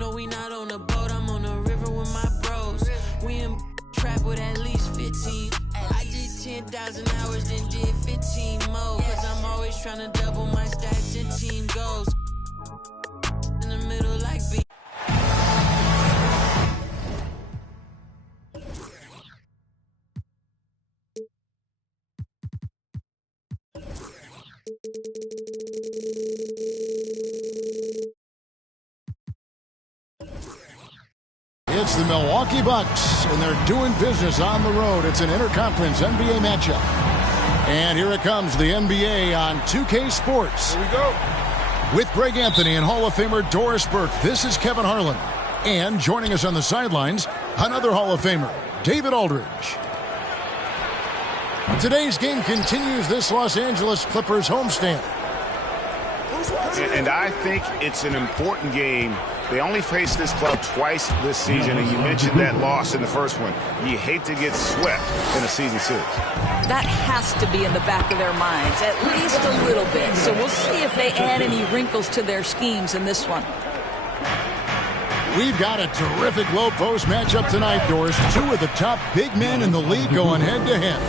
No, we not on a boat, I'm on a river with my bros. We in trap with at least 15. I did 10,000 hours, then did 15 more. Cause I'm always trying to double my stats and team goals. In the middle like B. It's the Milwaukee Bucks, and they're doing business on the road. It's an interconference NBA matchup. And here it comes, the NBA on 2K Sports. Here we go. With Greg Anthony and Hall of Famer Doris Burke, this is Kevin Harlan. And joining us on the sidelines, another Hall of Famer, David Aldridge. Today's game continues this Los Angeles Clippers homestand. And I think it's an important game. They only faced this club twice this season, and you mentioned that loss in the first one. You hate to get swept in a season series. That has to be in the back of their minds, at least a little bit. So we'll see if they add any wrinkles to their schemes in this one. We've got a terrific low post matchup tonight, Doris. Two of the top big men in the league going head-to-head.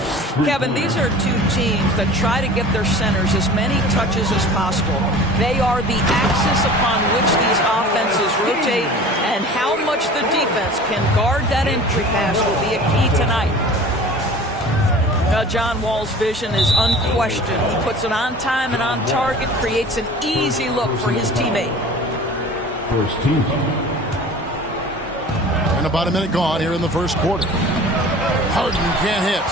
Kevin, these are two teams that try to get their centers as many touches as possible. They are the axis upon which these offenses rotate, and how much the defense can guard that entry pass will be a key tonight. John Wall's vision is unquestioned. He puts it on time and on target, creates an easy look for his teammate. First team. And about a minute gone here in the first quarter. Harden can't hit.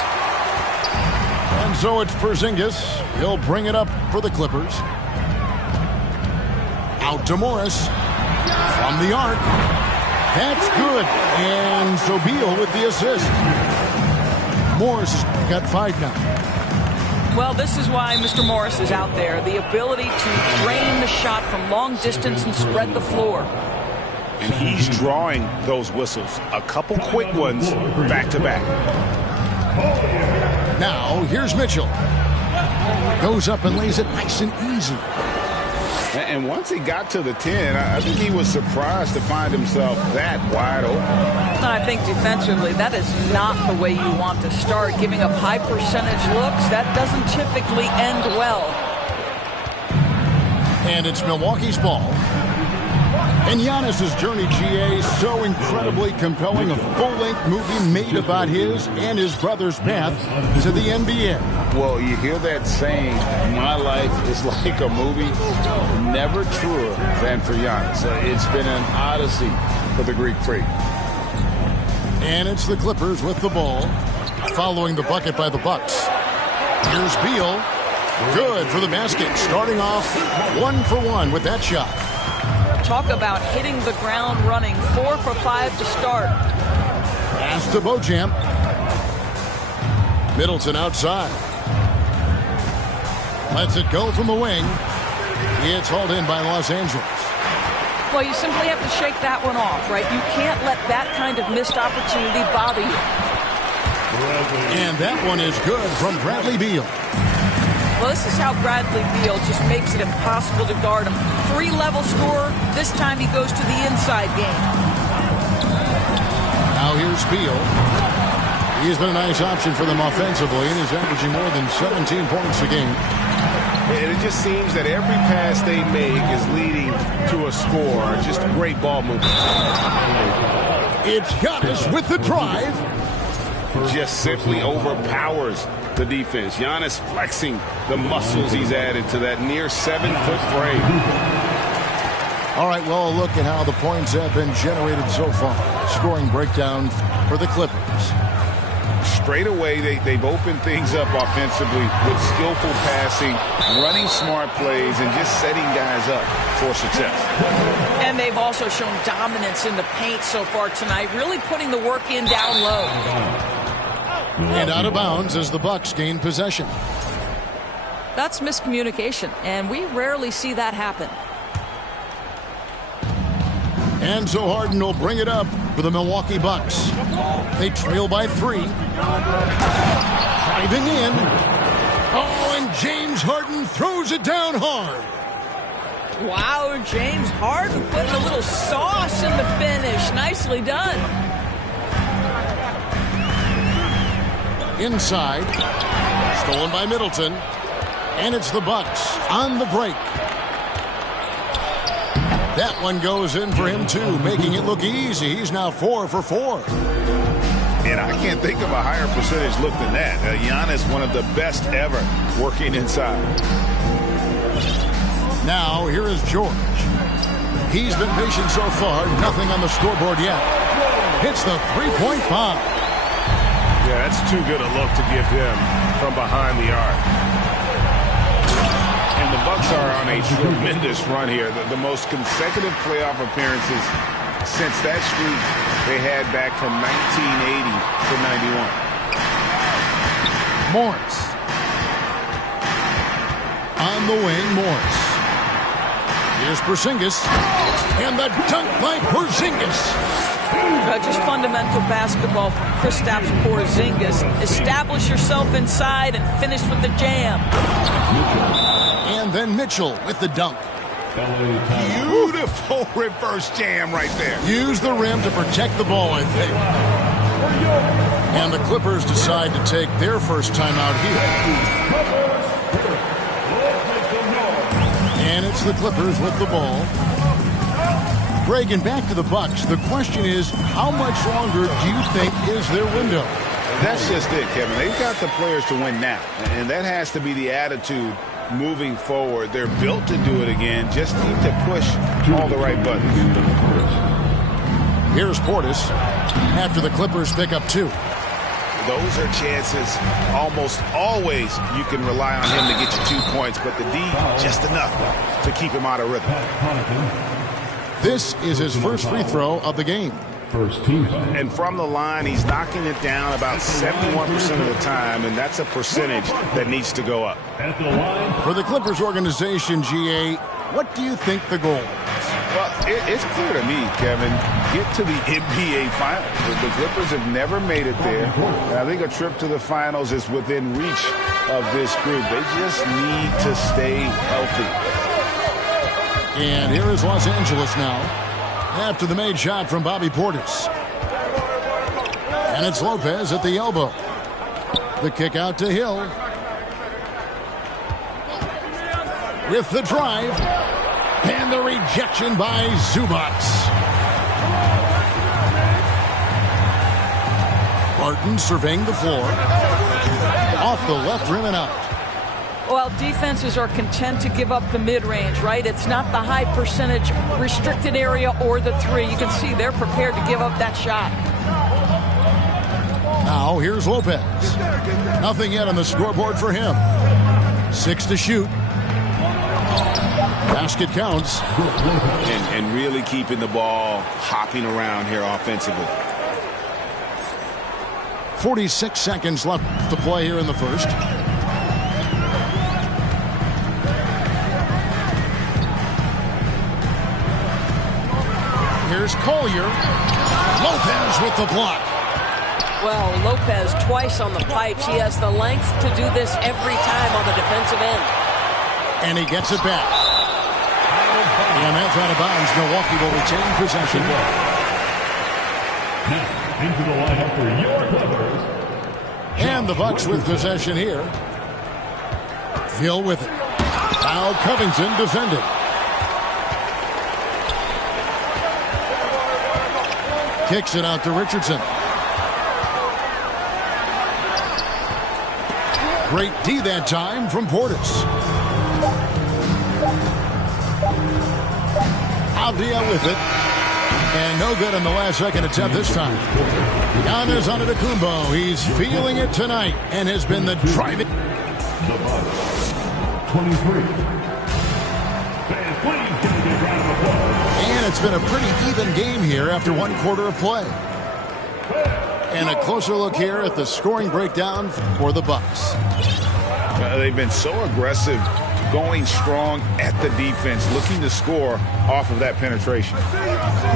And so it's Porzingis. He'll bring it up for the Clippers. Out to Morris. From the arc. That's good. And so Beal with the assist. Morris has got 5 now. Well, this is why Mr. Morris is out there. The ability to drain the shot from long distance and spread the floor. And he's drawing those whistles. A couple quick ones back-to-back. Now, here's Mitchell. Goes up and lays it nice and easy. And once he got to the 10, I think he was surprised to find himself that wide open. I think defensively, that is not the way you want to start. Giving up high percentage looks, that doesn't typically end well. And it's Milwaukee's ball. And Giannis's journey, GA, so incredibly compelling. A full-length movie made about his and his brother's path to the NBA. Well, you hear that saying, my life is like a movie. Never truer than for Giannis. It's been an odyssey for the Greek freak. And it's the Clippers with the ball, following the bucket by the Bucks. Here's Beal. Good for the basket. Starting off 1 for 1 with that shot. Talk about hitting the ground running. 4 for 5 to start. Pass to Bojam. Middleton outside. Lets it go from the wing. It's hauled in by Los Angeles. Well, you simply have to shake that one off, right? You can't let that kind of missed opportunity bother you. And that one is good from Bradley Beal. Well, this is how Bradley Beal just makes it impossible to guard him. 3-level scorer. This time he goes to the inside game. Now here's Beal. He's been a nice option for them offensively, and he's averaging more than 17 points a game. And it just seems that every pass they make is leading to a score. Just great ball movement. It's Giannis with the drive. Just simply overpowers the defense. Giannis flexing the muscles he's added to that near 7-foot frame. All right, well, a look at how the points have been generated so far. Scoring breakdown for the Clippers. Straight away, they've opened things up offensively with skillful passing, running smart plays, and just setting guys up for success. And they've also shown dominance in the paint so far tonight, really putting the work in down low. And out of bounds as the Bucks gain possession. That's miscommunication, and we rarely see that happen. And so Harden will bring it up for the Milwaukee Bucks. They trail by 3. Driving in. Oh, and James Harden throws it down hard. Wow, James Harden putting a little sauce in finish. Nicely done. Inside. Stolen by Middleton. And it's the Bucks on the break. That one goes in for him, too, making it look easy. He's now 4 for 4. And I can't think of a higher percentage look than that. Giannis, one of the best ever working inside. Now, here is George. He's been patient so far. Nothing on the scoreboard yet. Hits the three-point bomb. Yeah, that's too good a look to give him from behind the arc. And the Bucks are on a tremendous run here. The most consecutive playoff appearances since that streak they had back from 1980 to 91. Morris. On the wing, Morris. Here's Porzingis. And the dunk by Porzingis. Just fundamental basketball from Kristaps Porzingis. Establish yourself inside and finish with the jam. And then Mitchell with the dunk. Beautiful reverse jam right there. Use the rim to protect the ball, I think. And the Clippers decide to take their first timeout here. And it's the Clippers with the ball. Reagan, back to the Bucks. The question is, how much longer do you think is their window? That's just it, Kevin. They've got the players to win now, and that has to be the attitude moving forward. They're built to do it again. Just need to push all the right buttons. Here's Portis after the Clippers pick up 2. Those are chances almost always you can rely on him to get you 2 points, but the D, just enough to keep him out of rhythm. This is his first free throw of the game. First team. And from the line, he's knocking it down about 71% of the time, and that's a percentage that needs to go up. For the Clippers organization, GA, what do you think the goal is? Well, it's clear to me, Kevin, get to the NBA Finals. The Clippers have never made it there, and I think a trip to the Finals is within reach of this group. They just need to stay healthy. And here is Los Angeles now after the made shot from Bobby Portis. And it's Lopez at the elbow. The kick out to Hill. With the drive. And the rejection by Zubac. Barton surveying the floor. Off the left rim and out. Well, defenses are content to give up the mid-range, right? It's not the high percentage restricted area or the 3. You can see they're prepared to give up that shot. Now here's Lopez. Nothing yet on the scoreboard for him. 6 to shoot. Basket counts. And really keeping the ball hopping around here offensively. 46 seconds left to play here in the first. Here's Collier. Lopez with the block. Well, Lopez twice on the pipes. He has the length to do this every time on the defensive end. And he gets it back. And that's out of bounds. Milwaukee will retain possession. Now, into the lineup for your Clippers. And the Bucks with possession here. Hill with it. Now Covington defended. Kicks it out to Richardson. Great D that time from Portis. Avdia with it. And no good on the last second attempt this time. Giannis Antetokounmpo. He's feeling it tonight and has been the driving. The Bucks, 23. Fans, please give a big round of applause. And it's been a pretty even game here after 1 quarter of play. And a closer look here at the scoring breakdown for the Bucks. They've been so aggressive, going strong at the defense, looking to score off of that penetration.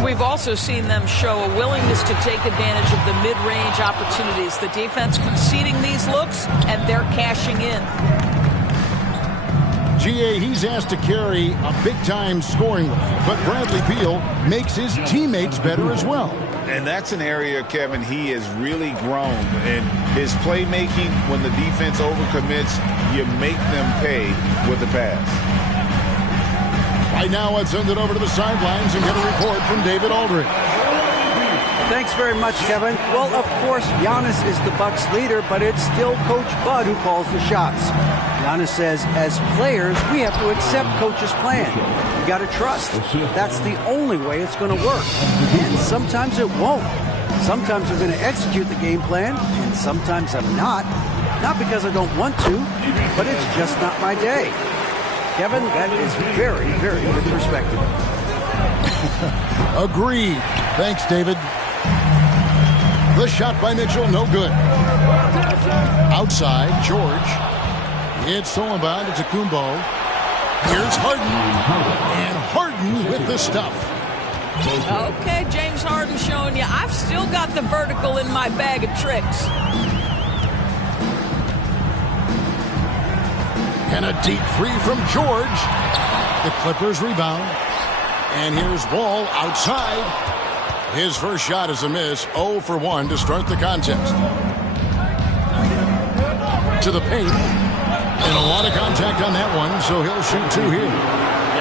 We've also seen them show a willingness to take advantage of the mid-range opportunities. The defense conceding these looks, and they're cashing in. G.A., he's asked to carry a big-time scoring role, but Bradley Beal makes his teammates better as well. And that's an area, Kevin, he has really grown. And his playmaking, when the defense overcommits, you make them pay with the pass. Right now, let's send it over to the sidelines and get a report from David Aldridge. Thanks very much, Kevin. Well, of course, Giannis is the Bucks leader, but it's still Coach Bud who calls the shots. Giannis says, as players, we have to accept Coach's plan. You got to trust. That's the only way it's going to work. And sometimes it won't. Sometimes I'm going to execute the game plan, and sometimes I'm not. Not because I don't want to, but it's just not my day. Kevin, that is very, very good perspective. Agreed. Thanks, David. The shot by Mitchell, no good. Outside, George. It's stolen by Antetokounmpo. Here's Harden. And Harden with the stuff. Okay, James Harden showing you I've still got the vertical in my bag of tricks. And a deep three from George. The Clippers rebound. And here's Wall outside. His first shot is a miss. 0 for 1 to start the contest. To the paint. And a lot of contact on that one, so he'll shoot 2 here.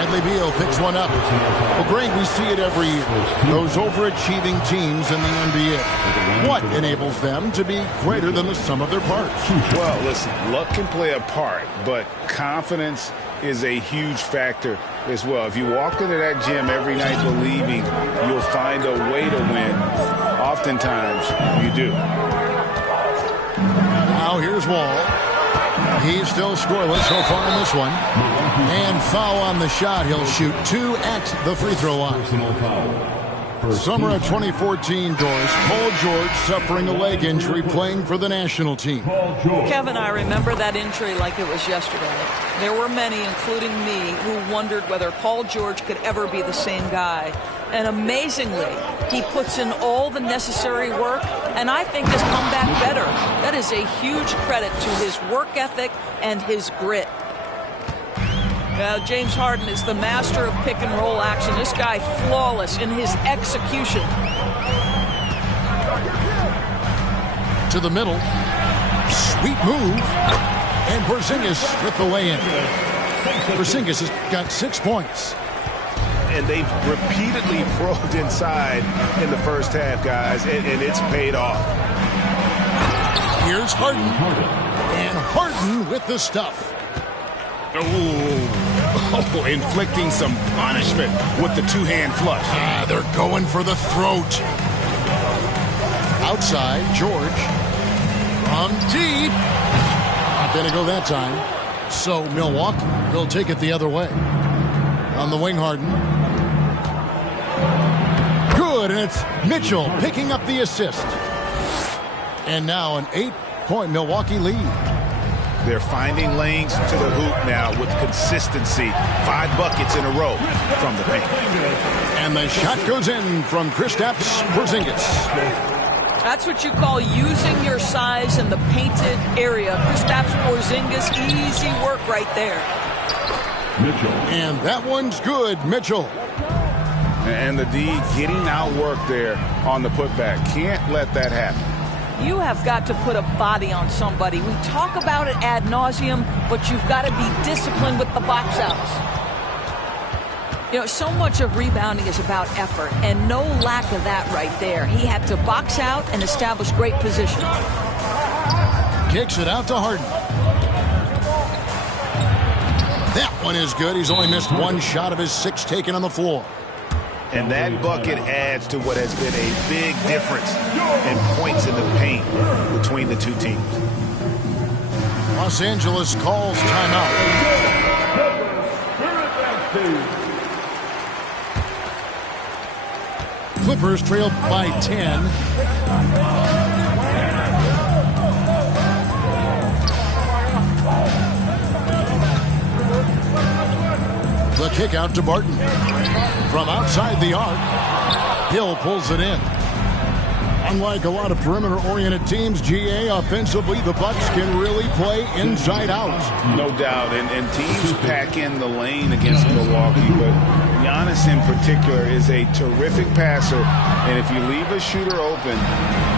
Bradley Beal picks one up. Well, Greg, we see it every year. Those overachieving teams in the NBA. What enables them to be greater than the sum of their parts? Well, listen, luck can play a part, but confidence is a huge factor as well. If you walk into that gym every night believing you'll find a way to win, oftentimes you do. Now here's Wall. He's still scoreless so far in this one. And foul on the shot. He'll shoot 2 at the free throw line. Summer of 2014, Doris. Paul George suffering a leg injury playing for the national team. Kevin, I remember that injury like it was yesterday. There were many, including me, who wondered whether Paul George could ever be the same guy. And amazingly, he puts in all the necessary work, and I think has come back better. That is a huge credit to his work ethic and his grit. Now, James Harden is the master of pick and roll action. This guy flawless in his execution. To the middle. Sweet move. And Porzingis with the lay-in. Porzingis has got 6 points. And they've repeatedly probed inside in the first half, guys, and it's paid off. Here's Harden. And Harden with the stuff. Oh, inflicting some punishment with the two-hand flush. They're going for the throat. Outside, George. From deep. Not going to go that time. So Milwaukee will take it the other way. On the wing, Harden. Good, and it's Mitchell picking up the assist. And now an 8-point Milwaukee lead. They're finding lanes to the hoop now with consistency. 5 buckets in a row from the paint. And the shot goes in from Kristaps Porzingis. That's what you call using your size in the painted area. Kristaps Porzingis, easy work right there. Mitchell. And that one's good, Mitchell. And the D getting outworked there on the putback. Can't let that happen. You have got to put a body on somebody. We talk about it ad nauseum, but you've got to be disciplined with the box outs. You know, so much of rebounding is about effort, and no lack of that right there. He had to box out and establish great position. Kicks it out to Harden. That one is good. He's only missed 1 shot of his 6 taken on the floor. And that bucket adds to what has been a big difference in points in the paint between the two teams. Los Angeles calls timeout. Clippers trailed by 10. The kick out to Barton. From outside the arc, Hill pulls it in. Unlike a lot of perimeter-oriented teams, GA, offensively, the Bucks can really play inside out. No doubt, and teams pack in the lane against Milwaukee, but Giannis in particular is a terrific passer, and if you leave a shooter open,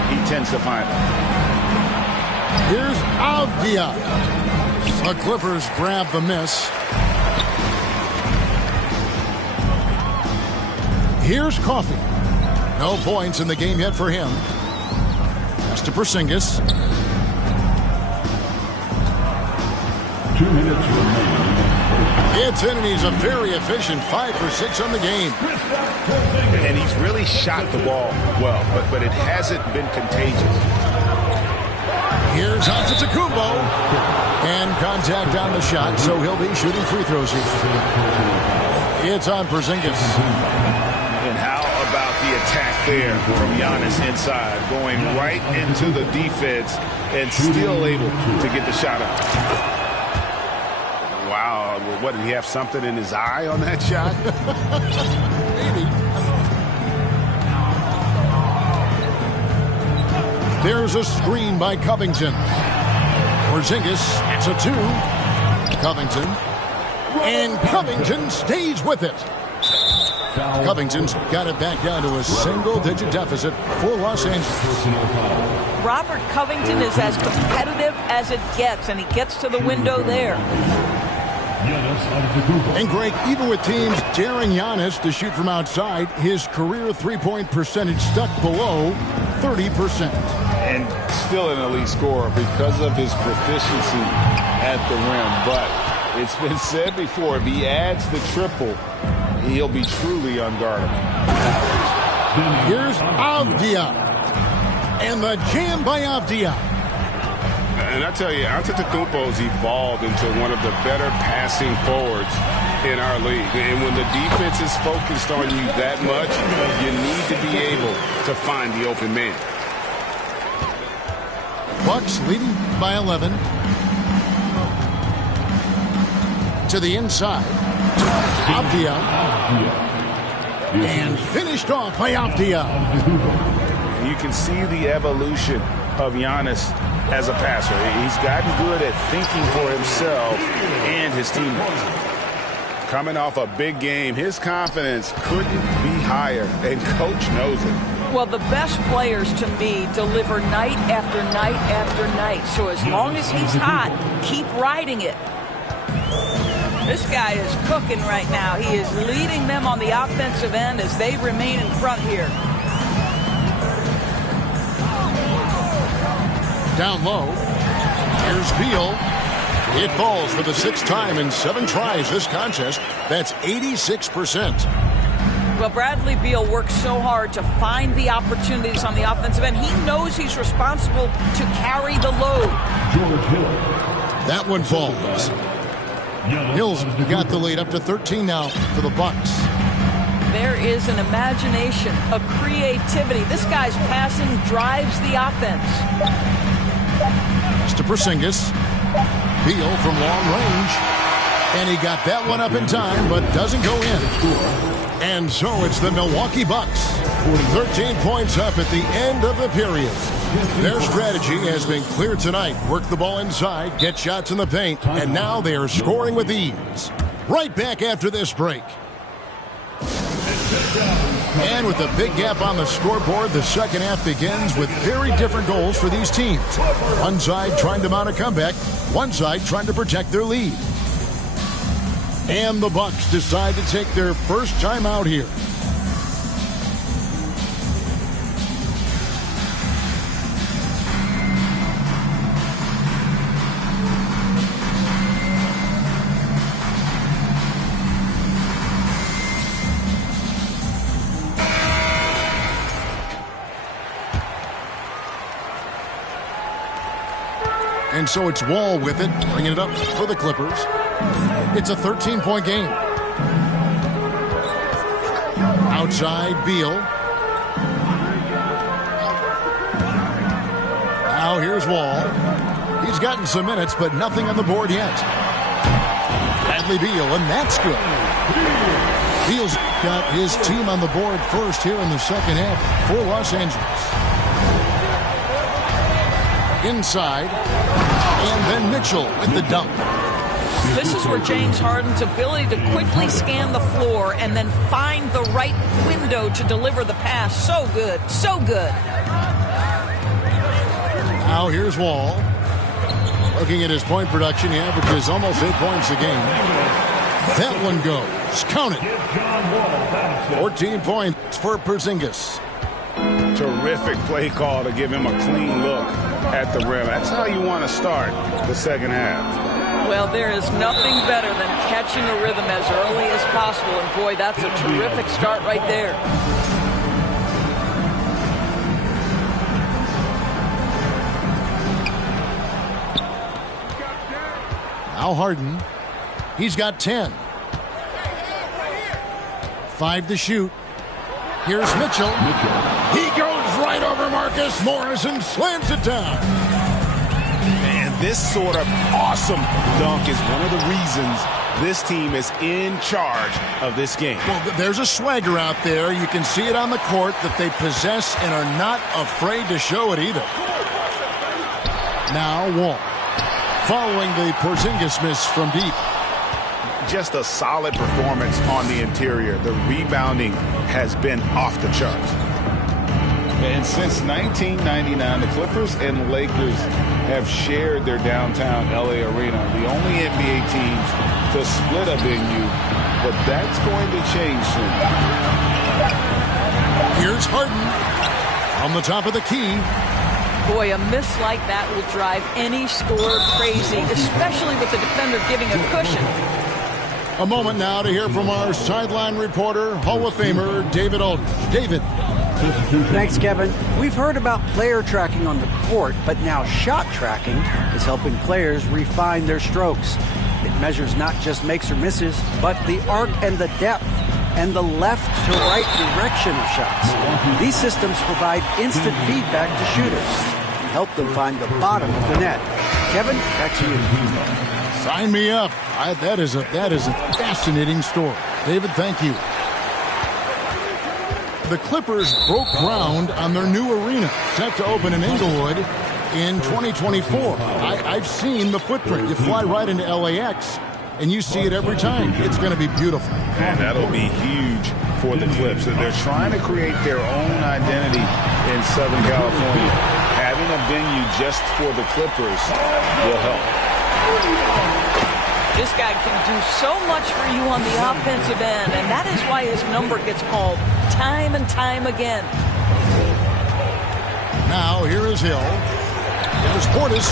he tends to find it. Here's Avdia. The Clippers grab the miss. Here's Coffey. No points in the game yet for him. Pass to Porzingis. 2 minutes remaining. It's in, and he's a very efficient 5 for 6 on the game. And he's really shot the ball well, but it hasn't been contagious. Here's Antetokounmpo. And contact on the shot, so he'll be shooting free throws here. It's on Porzingis. And how about the attack there from Giannis inside, going right into the defense and still able to get the shot up. Wow, what, did he have something in his eye on that shot? Maybe. There's a screen by Covington. Porzingis, it's a 2. Covington. And Covington stays with it. Covington's got it back down to a single-digit deficit for Los Angeles. Robert Covington is as competitive as it gets, and he gets to the window there. And Greg, even with teams daring Giannis to shoot from outside, his career three-point percentage stuck below 30%. And still an elite scorer because of his proficiency at the rim. But it's been said before, if he adds the triple, he'll be truly unguardable. Here's Avdia. And the jam by Avdia. And I tell you, Antetokounmpo's evolved into one of the better passing forwards in our league. And when the defense is focused on you that much, you need to be able to find the open man. Bucks leading by 11. To the inside. Avdia. And finished off by Avdia. You can see the evolution of Giannis as a passer. He's gotten good at thinking for himself and his teammates. Coming off a big game, his confidence couldn't be higher, and coach knows it. Well, the best players, to me, deliver night after night after night. So as long as he's hot, keep riding it. This guy is cooking right now. He is leading them on the offensive end as they remain in front here. Down low. Here's Beal. It falls for the 6th time in 7 tries this contest. That's 86%. Well, Bradley Beal works so hard to find the opportunities on the offensive end. He knows he's responsible to carry the load. George Hill. That one falls. Hill's got the lead up to 13 now for the Bucks. There is an imagination, a creativity. This guy's passing drives the offense. Pass to Porzingis. Beal from long range. And he got that one up in time, but doesn't go in. And so it's the Milwaukee Bucks. 13 points up at the end of the period. Their strategy has been clear tonight. Work the ball inside, get shots in the paint, and now they are scoring with ease. Right back after this break. And with a big gap on the scoreboard, the second half begins with very different goals for these teams. One side trying to mount a comeback, one side trying to protect their lead. And the Bucks decide to take their first time out here. And so it's Wall with it, bringing it up for the Clippers. It's a 13-point game. Outside, Beal. Now here's Wall. He's gotten some minutes, but nothing on the board yet. Bradley Beal, and that's good. Beal's got his team on the board first here in the second half for Los Angeles. inside, and then Mitchell with the dunk. This is where James Harden's ability to quickly scan the floor and then find the right window to deliver the pass. So good, so good. Now here's Wall. Looking at his point production, he averages almost 8 points a game. That one goes. Count it. 14 points for Porzingis. Terrific play call to give him a clean look at the rim. That's how you want to start the second half. Well, there is nothing better than catching a rhythm as early as possible. And boy, that's a terrific start right there. Now Harden. He's got 10. 5 to shoot. Here's Mitchell. He goes right over Marcus Morris and slams it down. And this sort of awesome dunk is one of the reasons this team is in charge of this game. Well, there's a swagger out there. You can see it on the court that they possess and are not afraid to show it either. Now Wall. Following the Porzingis miss from deep. Just a solid performance on the interior. The rebounding has been off the charts. And since 1999, the Clippers and Lakers have shared their downtown LA arena. The only NBA teams to split a venue, but that's going to change soon. Here's Harden on the top of the key. Boy, a miss like that will drive any scorer crazy, especially with the defender giving a cushion. A moment now to hear from our sideline reporter, Hall of Famer David Aldridge. David. Thanks, Kevin. We've heard about player tracking on the court, but now shot tracking is helping players refine their strokes. It measures not just makes or misses, but the arc and the depth and the left to right direction of shots. These systems provide instant feedback to shooters and help them find the bottom of the net. Kevin, back to you. Sign me up. That is a fascinating story. David, thank you. The Clippers broke ground on their new arena, set to open in Inglewood in 2024. I've seen the footprint. You fly right into LAX, and you see it every time. It's going to be beautiful. And that'll be huge for the Clips. They're trying to create their own identity in Southern California. Having a venue just for the Clippers will help. This guy can do so much for you on the offensive end, and that is why his number gets called time and time again. Now, here is Hill. Here's Portis,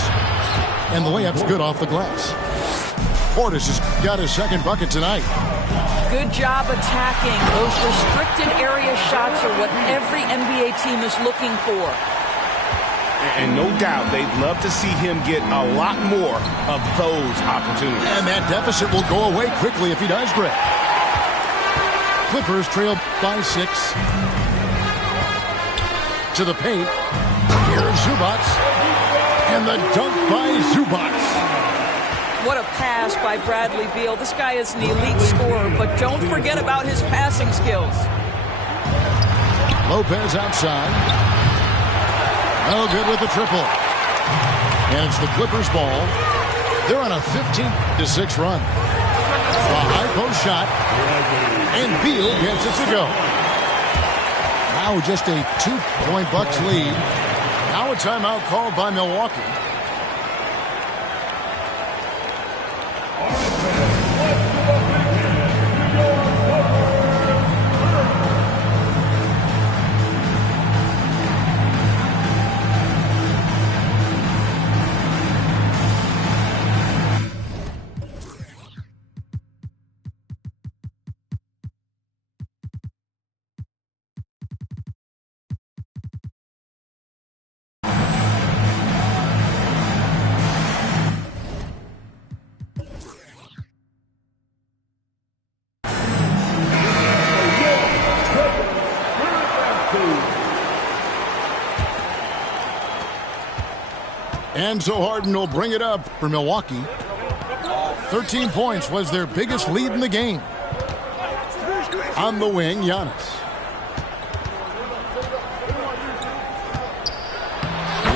and the layup's good off the glass. Portis has got his second bucket tonight. Good job attacking. Those restricted area shots are what every NBA team is looking for. And no doubt they'd love to see him get a lot more of those opportunities. And that deficit will go away quickly if he does, Greg. Clippers trail by 6. To the paint. Here's Zubac. And the dunk by Zubac. What a pass by Bradley Beal. This guy is an elite scorer, but don't forget about his passing skills. Lopez outside. Oh, good with the triple. And it's the Clippers ball. They're on a 15-6 run. A high post shot. And Beal gets it to go. Now just a 2-point Bucks lead. Now a timeout called by Milwaukee. And so Harden will bring it up for Milwaukee. 13 points was their biggest lead in the game. On the wing, Giannis.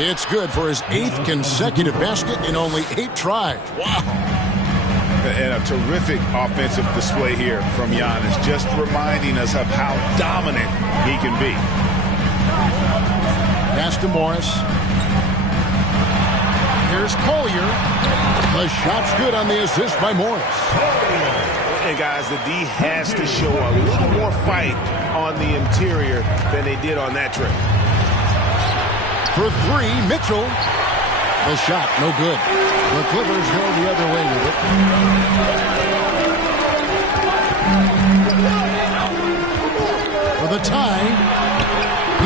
It's good for his 8th consecutive basket in only 8 tries. Wow. And a terrific offensive display here from Giannis, just reminding us of how dominant he can be. Pass to Morris. Here's Collier. The shot's good on the assist by Morris. And guys, the D has to show a little more fight on the interior than they did on that trip. For 3, Mitchell. The shot, no good. The Clippers go the other way with it. For the tie,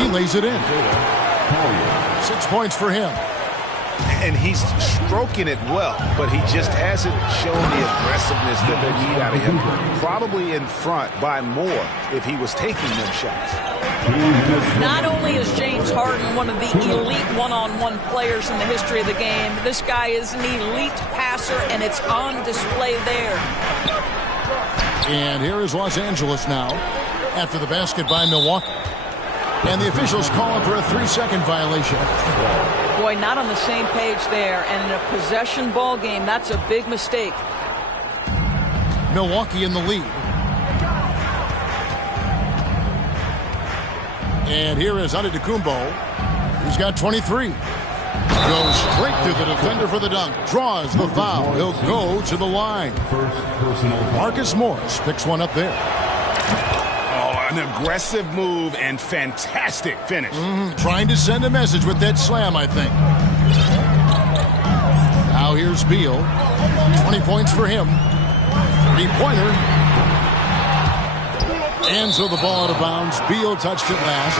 he lays it in. 6 points for him. And he's stroking it well, but he just hasn't shown the aggressiveness that they need out of him. Probably in front by more if he was taking them shots. Not only is James Harden one of the elite one-on-one players in the history of the game, this guy is an elite passer, and it's on display there. And here is Los Angeles now after the basket by Milwaukee. And the officials call for a 3-second violation. Boy, not on the same page there. And in a possession ball game, that's a big mistake. Milwaukee in the lead. And here is Antetokounmpo. He's got 23. Goes straight through the defender for the dunk. Draws the foul. He'll go to the line. Marcus Morris picks one up there. An aggressive move and fantastic finish. Trying to send a message with that slam, I think. Now here's Beal. 20 points for him. 3-pointer. And so the ball out of bounds. Beal touched it last.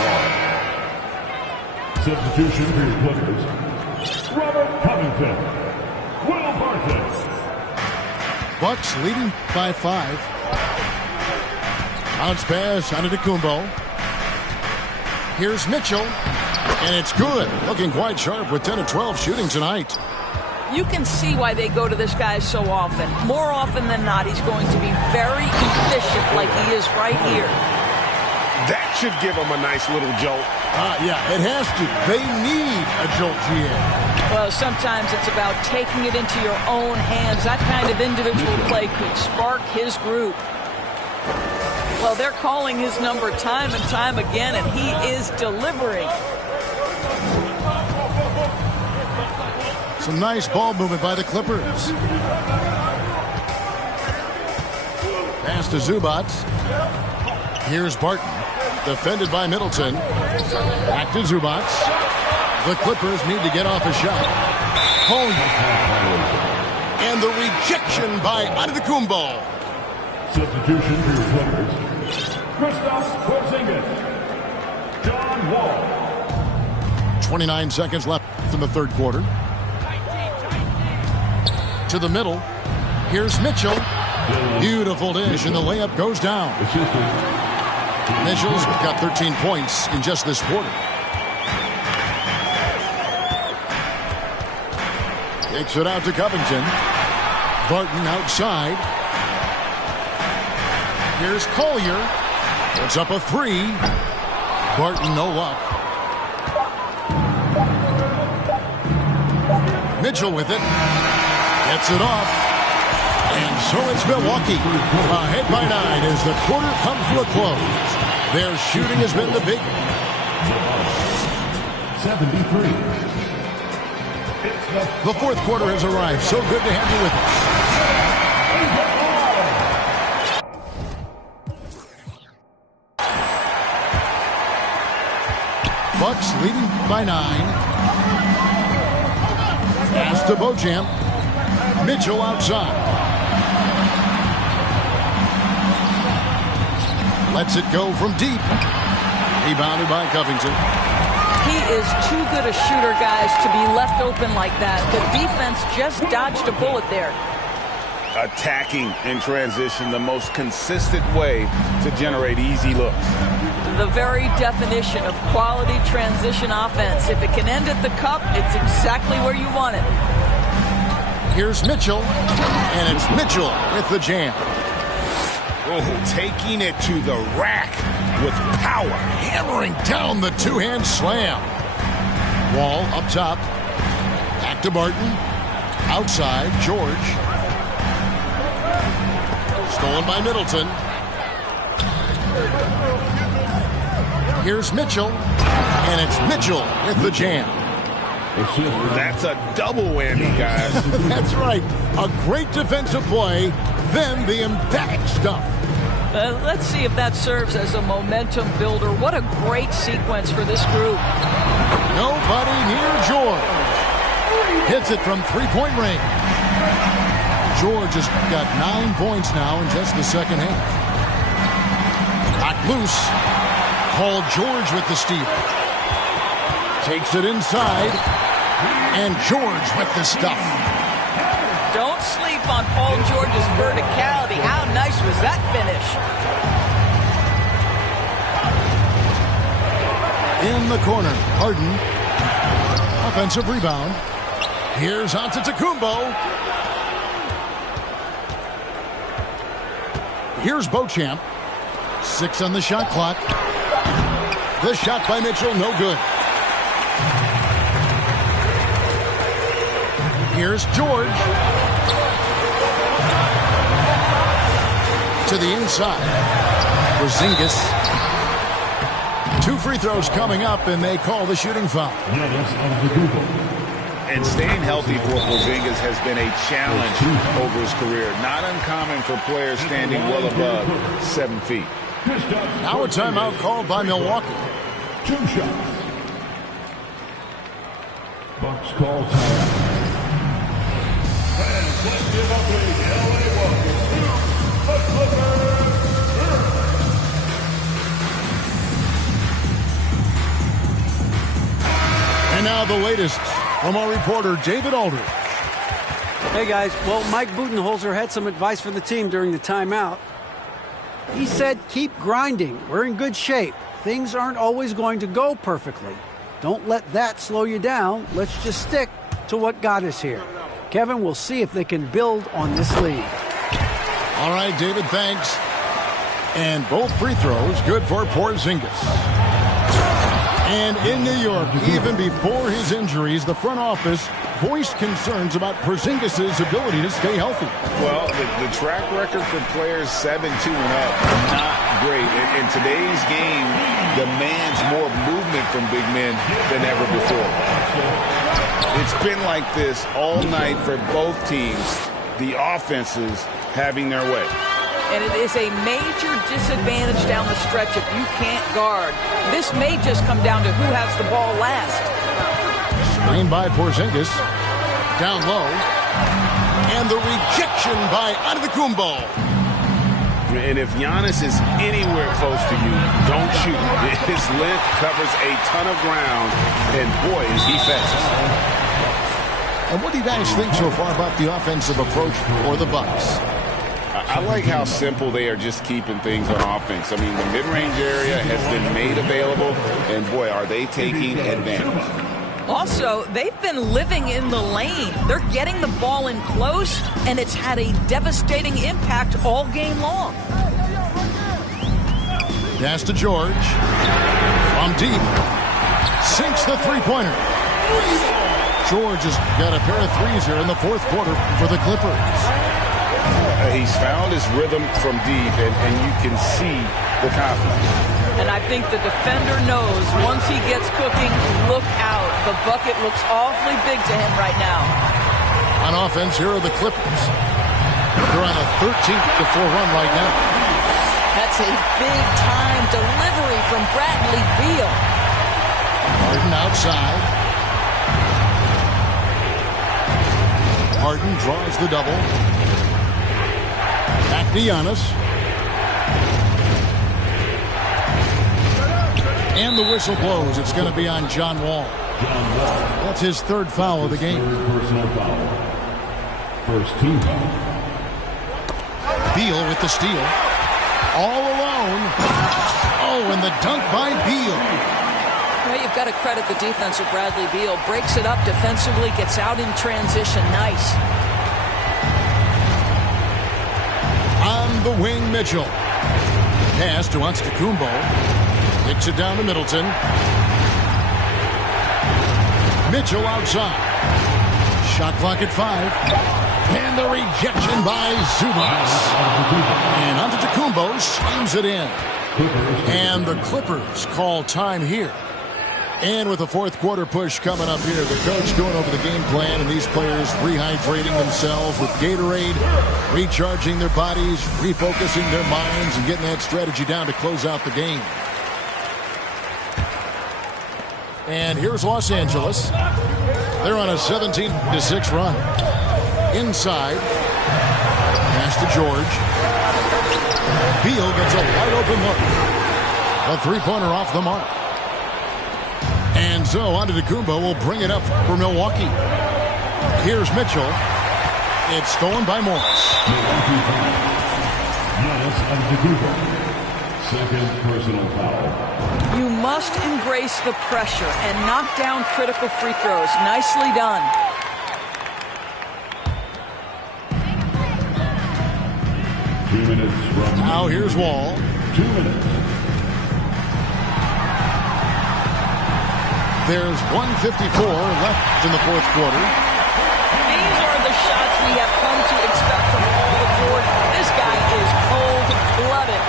Substitution for your Clippers. Robert Covington. Will Barton. Bucks leading by 5. Bounce pass Antetokounmpo. Here's Mitchell. And it's good. Looking quite sharp with 10 of 12 shooting tonight. You can see why they go to this guy so often. More often than not, he's going to be very efficient like he is right here. That should give him a nice little jolt. Yeah, it has to. They need a jolt, GA. Well, sometimes it's about taking it into your own hands. That kind of individual play could spark his group. Well, they're calling his number time and time again, and he is delivering. Some nice ball movement by the Clippers. Pass to Zubac. Here's Barton. Defended by Middleton. Back to Zubac. The Clippers need to get off a shot. And the rejection by Antetokounmpo. Substitution for your Clippers. Kristaps Porzingis. John Wall. 29 seconds left in the third quarter. To the middle. Here's Mitchell. Beautiful dish, and the layup goes down. Mitchell's got 13 points in just this quarter. Takes it out to Covington. Barton outside. Here's Collier. Puts up a 3. Barton no luck. Mitchell with it. Gets it off. And so it's Milwaukee. Ahead by 9 as the quarter comes to a close. Their shooting has been the big. 73. The fourth quarter has arrived. So good to have you with us. Bucks leading by 9. Pass to Beauchamp. Mitchell outside. Lets it go from deep. Rebounded by Covington. He is too good a shooter, guys, to be left open like that. The defense just dodged a bullet there. Attacking in transition, the most consistent way to generate easy looks. The very definition of quality transition offense. If it can end at the cup, it's exactly where you want it. Here's Mitchell, and it's Mitchell with the jam. Oh, taking it to the rack with power. Hammering down the two-hand slam. Wall up top. Back to Barton. Outside, George. Stolen by Middleton. Here's Mitchell. And it's Mitchell with the jam. That's a double whammy, guys. That's right. A great defensive play, then the emphatic stuff. Let's see if that serves as a momentum builder. What a great sequence for this group. Nobody near George. Hits it from three-point range. George has got 9 points now in just the second half. Knocked loose. Paul George with the steal. Takes it inside. And George with the stuff. Don't sleep on Paul George's verticality. How nice was that finish? In the corner, Harden. Offensive rebound. Here's Antetokounmpo. Here's Beauchamp. 6 on the shot clock. The shot by Mitchell, no good. Here's George. To the inside. Porzingis. 2 free throws coming up, and they call the shooting foul. And staying healthy for Porzingis has been a challenge over his career. Not uncommon for players standing well above 7 feet. Now a timeout called by Milwaukee. 2 shots. Bucks call timeout. And let's give up the LA welcome to the Clippers. And now the latest from our reporter, David Aldridge. Hey, guys. Well, Mike Budenholzer had some advice for the team during the timeout. He said, keep grinding. We're in good shape. Things aren't always going to go perfectly. Don't let that slow you down. Let's just stick to what got us here. Kevin, we'll see if they can build on this lead. All right, David, thanks. And both free throws good for Porzingis. And in New York, even before his injuries, the front office voiced concerns about Porzingis' ability to stay healthy. Well, the track record for players 7-2 and up, not great. And today's game demands more movement from big men than ever before. It's been like this all night for both teams, the offenses having their way. And it is a major disadvantage down the stretch if you can't guard. This may just come down to who has the ball last. Screen by Porzingis. Down low. And the rejection by Antetokounmpo. And if Giannis is anywhere close to you, don't shoot. His length covers a ton of ground, and boy, is he fast. And what do you guys think so far about the offensive approach for the Bucks? I like how simple they are just keeping things on offense. I mean, the mid-range area has been made available, and boy, are they taking advantage. Also, they've been living in the lane. They're getting the ball in close, and it's had a devastating impact all game long. Pass to George. From deep. Sinks the three-pointer. George has got a pair of threes here in the fourth quarter for the Clippers. He's found his rhythm from deep, and you can see the confidence. And I think the defender knows once he gets cooking, look out. The bucket looks awfully big to him right now. On offense, here are the Clippers. They're on a 13-4 run right now. That's a big-time delivery from Bradley Beal. Harden outside. Harden draws the double. Back to Giannis. And the whistle blows. It's going to be on John Wall. That's his third foul of the game. Personal foul. First team foul. Beal with the steal. All alone. Oh, and the dunk by Beal. Well, you've got to credit the defense of Bradley Beal. Breaks it up defensively, gets out in transition. Nice. On the wing, Mitchell. Pass to Antetokounmpo. Kicks it down to Middleton. Mitchell outside. Shot clock at 5. And the rejection by Zubac. And Antetokounmpo slams it in. And the Clippers call time here. And with the fourth quarter push coming up here, the coach going over the game plan, and these players rehydrating themselves with Gatorade, recharging their bodies, refocusing their minds, and getting that strategy down to close out the game. And here's Los Angeles. They're on a 17-6 run. Inside. Pass to George. Beal gets a wide open look. A three-pointer off the mark. And so Antetokounmpo will bring it up for Milwaukee. Here's Mitchell. It's stolen by Morris. Giannis Antetokounmpo. Second personal foul. You must embrace the pressure and knock down critical free throws. Nicely done. Now here's Wall. 2 minutes. There's 1:54 left in the fourth quarter. These are the shots we have come to expect from Paul George. This guy is cold-blooded.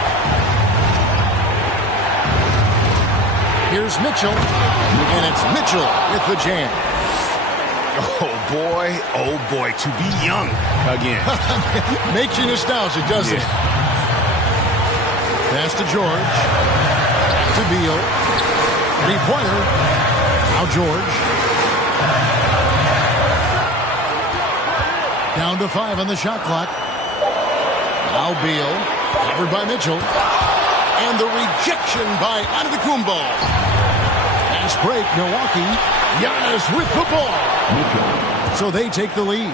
Here's Mitchell, and it's Mitchell with the jam. Oh boy, to be young again. Makes you nostalgic, doesn't it? Pass to George. Back to Beal. Three-pointer. Now George. Down to 5 on the shot clock. Now Beal. Covered by Mitchell. And the rejection by Antetokounmpo. Fast break, Milwaukee. Giannis with the ball. So they take the lead.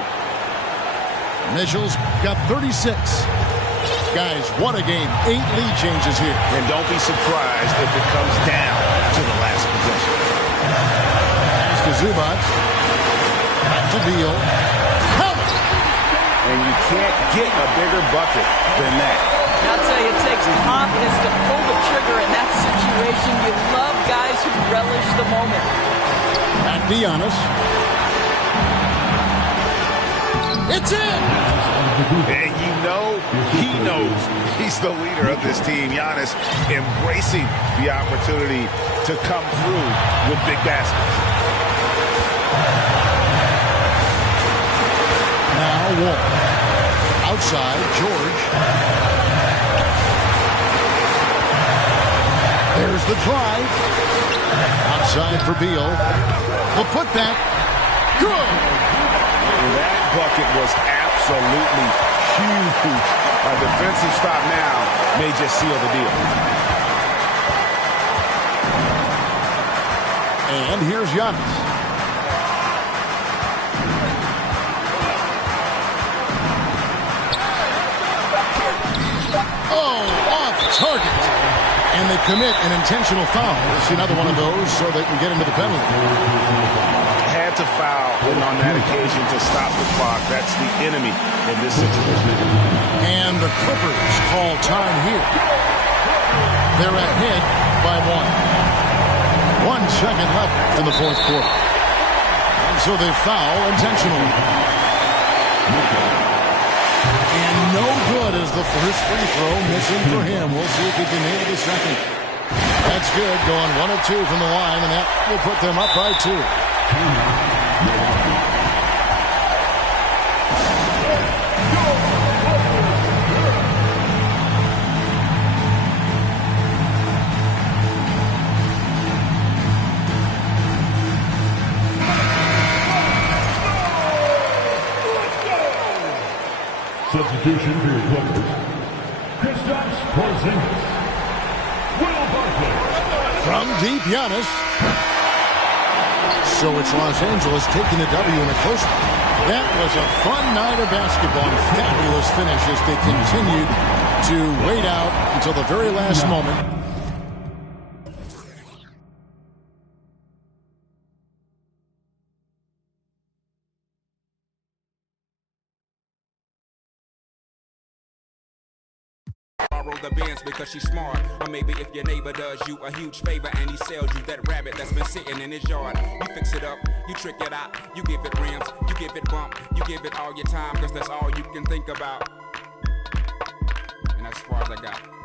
Mitchell's got 36. Guys, what a game. 8 lead changes here. And don't be surprised if it comes down to the last possession. Pass to Zubac. Back to Beal. Help! And you can't get a bigger bucket than that. I'll tell you, it takes confidence to pull the trigger in that situation. You love guys who relish the moment. Back to Giannis. It's in! And you know, he knows he's the leader of this team. Giannis embracing the opportunity to come through with big baskets. Now Wall. Outside, George. There's the drive. Outside for Beal. The putback. Good! And that bucket was absolutely huge. A defensive stop now may just seal the deal. And here's Giannis. Oh, off target. And they commit an intentional foul. It's another one of those so they can get into the penalty. Had to foul on that occasion to stop the clock. That's the enemy in this situation. And the Clippers call time here. They're ahead by 1. 1 second left in the fourth quarter. And so they foul intentionally. And no good is the first free throw missing for him. We'll see if he can nail the second. That's good, going 1 of 2 from the line, and that will put them up by 2. Substitution for your Clippers. Kristaps Porzingis. Will Barkley. From deep, Giannis. So it's Los Angeles taking the W in a close one. That was a fun night of basketball and fabulous finish as they continued to wait out until the very last moment. borrow the Benz because she's smart. Or maybe if your neighbor does you a huge favor and he sells you that rabbit that's been sitting in his yard. You fix it up, you trick it out, you give it rims, you give it bump, you give it all your time, cause that's all you can think about. And that's as far as I got.